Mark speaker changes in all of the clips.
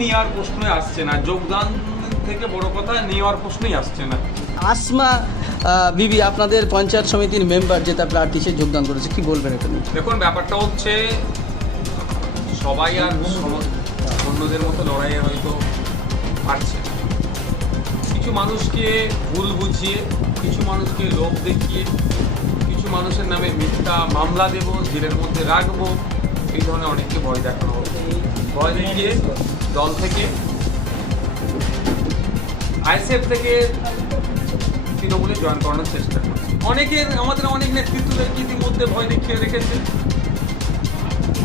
Speaker 1: নেওয়ার প্রশ্নই আসছে না। যোগদান থেকে বড় কথা নেওয়ার প্রশ্নই আসছে না।
Speaker 2: আসমা বিবি আপনাদের পঞ্চায়েত সমিতির মেম্বার যেটা প্রার্থী সে যোগদান করেছে। কি বলবেন এটা
Speaker 1: দেখুন ব্যাপারটা হচ্ছে সবাই আর অন্যদের মতো লড়াইয়ে হয়তো পারছে কিছু মানুষকে ভুল বুঝিয়ে কিছু মানুষকে লোভ দেখিয়ে কিছু মানুষের নামে মিথ্যা মামলা দেব জেলের মধ্যে রাখব এই ধরনের অনেককে ভয় দেখানো ভয় দেখিয়ে দল থেকে আইসিএফ থেকে তৃণমূলে জয়েন করানোর চেষ্টা করছে। অনেকে আমাদের অনেক নেতৃত্বদেরকে ইতিমধ্যে ভয় দেখিয়ে রেখেছে।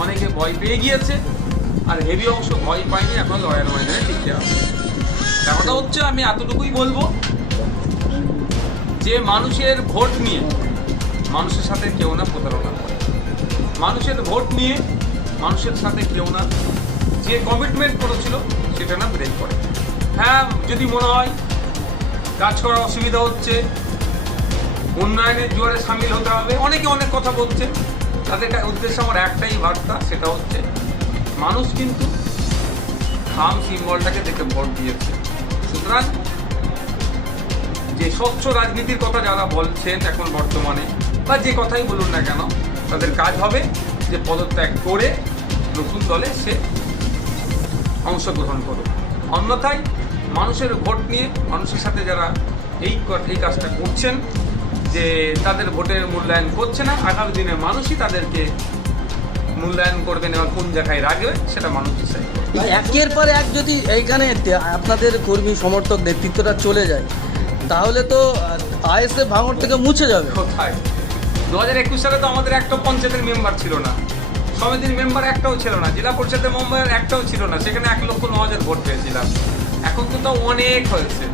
Speaker 1: অনেকে ভয় পেয়ে গিয়েছে আর হেভি অংশ ভয় পায়নি, এখন লড়াইয়ের ময়দানে টিকে আছে। ব্যাপারটা হচ্ছে, আমি এতটুকুই বলব যে মানুষের ভোট নিয়ে মানুষের সাথে কেউ না প্রতারণা করে। মানুষের ভোট নিয়ে মানুষের সাথে কেউ না যে কমিটমেন্ট করেছিল সেটা না ব্রেক করে হ্যাঁ যদি মনে হয় কাজ করার অসুবিধা হচ্ছে, উন্নয়নের জোয়ারে সামিল হতে হবে। অনেকে অনেক কথা বলছে তাদের উদ্দেশ্যে আমার একটাই বার্তা, সেটা হচ্ছে মানুষ কিন্তু খাম সিম্বলটাকে দেখে ভোট দিয়েছে। সুতরাং যে স্বচ্ছ রাজনীতির কথা যারা বলছেন এখন বর্তমানে, বা যে কথাই বলুন না কেন, তাদের কাজ হবে যে পদত্যাগ করে নতুন দলে সে অংশগ্রহণ করুক। অন্যথায় মানুষের ভোট নিয়ে মানুষের সাথে যারা এই এই কাজটা করছেন যে তাদের ভোটের মূল্যায়ন করছে না আগামী দিনে মানুষই তাদেরকে মূল্যায়ন করবেন এবং কোন জায়গায় রাখবে সেটা মানুষ ডিসাইড করবে।
Speaker 2: একের পর এক যদি এইখানে আপনাদের কর্মী সমর্থক নেতৃত্বটা চলে যায় তাহলে তো আইএসএফ ভাঙর থেকে মুছে যাবে।
Speaker 1: কোথায়? দু হাজার একুশ সালে তো আমাদের একটা পঞ্চায়েতের মেম্বার ছিল না। সমিতির মেম্বার একটাও ছিল না, জেলা পরিষদের মেম্বার একটাও ছিল না, সেখানে এক লক্ষ ন হাজার ভোট পেয়েছিলাম। এখন তো অনেক হয়েছে।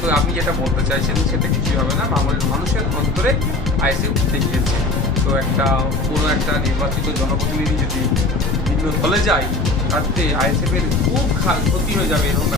Speaker 1: তো আপনি যেটা বলতে চাইছেন সেটা কিছুই হবে না বাংলার মানুষের অন্তরে আইসি উঠতে গিয়েছে তো একটা, কোনো একটা নির্বাচিত জনপ্রতিনিধি যদি ভিন্ন দলে যায়, তাতে আইএসএফের খুব ক্ষতি হয়ে যাবে এরকম